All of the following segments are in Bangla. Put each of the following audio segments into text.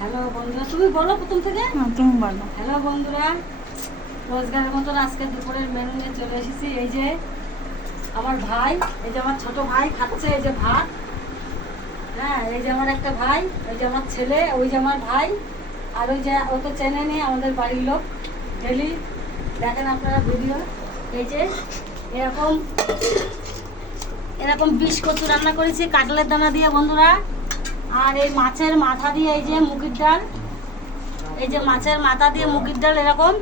হ্যালো বন্ধুরা, তুমি বলো প্রথম থেকে। তুমি বলো। হ্যালো বন্ধুরা, রোজগারের মতন আজকে দুপুরের মেনু নিয়ে চলে এসেছি। এই যে আমার ভাই, এই যে আমার ছোট ভাই খাচ্ছে এই যে ভাত। হ্যাঁ, এই যে আমার একটা ভাই, এই যে আমার ছেলে, ওই যে আমার ভাই, আর ওই যে ওকে চেনে নেই আমাদের বাড়ির লোক, ডেলি দেখেন আপনারা ভিডিও। এই যে এরকম এরকম বিষ কচু রান্না করেছি কাঁঠালের দানা দিয়ে বন্ধুরা। আর এই মাছের মাথা দিয়ে এই যে মুগের ডাল, এই যে মাছের মাথা দিয়ে মুগের ডাল এরকম।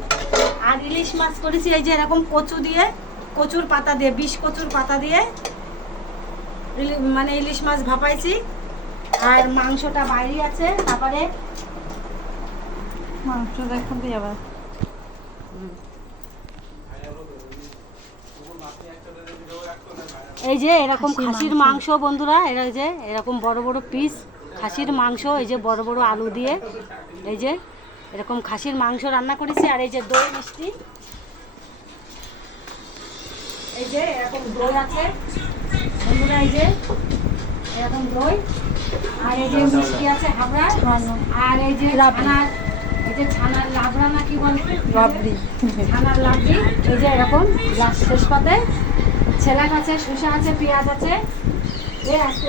আর ইলিশ মাছ করেছি এই যে এরকম কচু দিয়ে, কচুর পাতা দিয়ে, বিষ কচুর পাতা দিয়ে মানে ইলিশ মাছ ভাপাইছি। আর মাংসটা বাইরে আছে। তারপরে মাংস দেখান দিয়ে আবার এই যে এরকম খাসির মাংস বন্ধুরা, এরা যে এরকম বড় বড় পিস খাসির মাংস, এই যে বড় বড় আলু দিয়ে এই যে এরকম খাসির মাংস রান্না করেছি। আর এই যে দই মিষ্টি, এই যে এরকম দই আছে বন্ধুরা, এই যে এরকম দই। আর এই যে মিষ্টি আছে হাবড়া। আর এই যে ছানার, এই যে ছানার লাবড়া না কি বলে, রাবড়ি, ছানার লাবড়ি। এই যে এরকম লাস্ট শেষ পাতে ছেলাক আছে, শসা আছে, পেঁয়াজ আছে। এই আজকে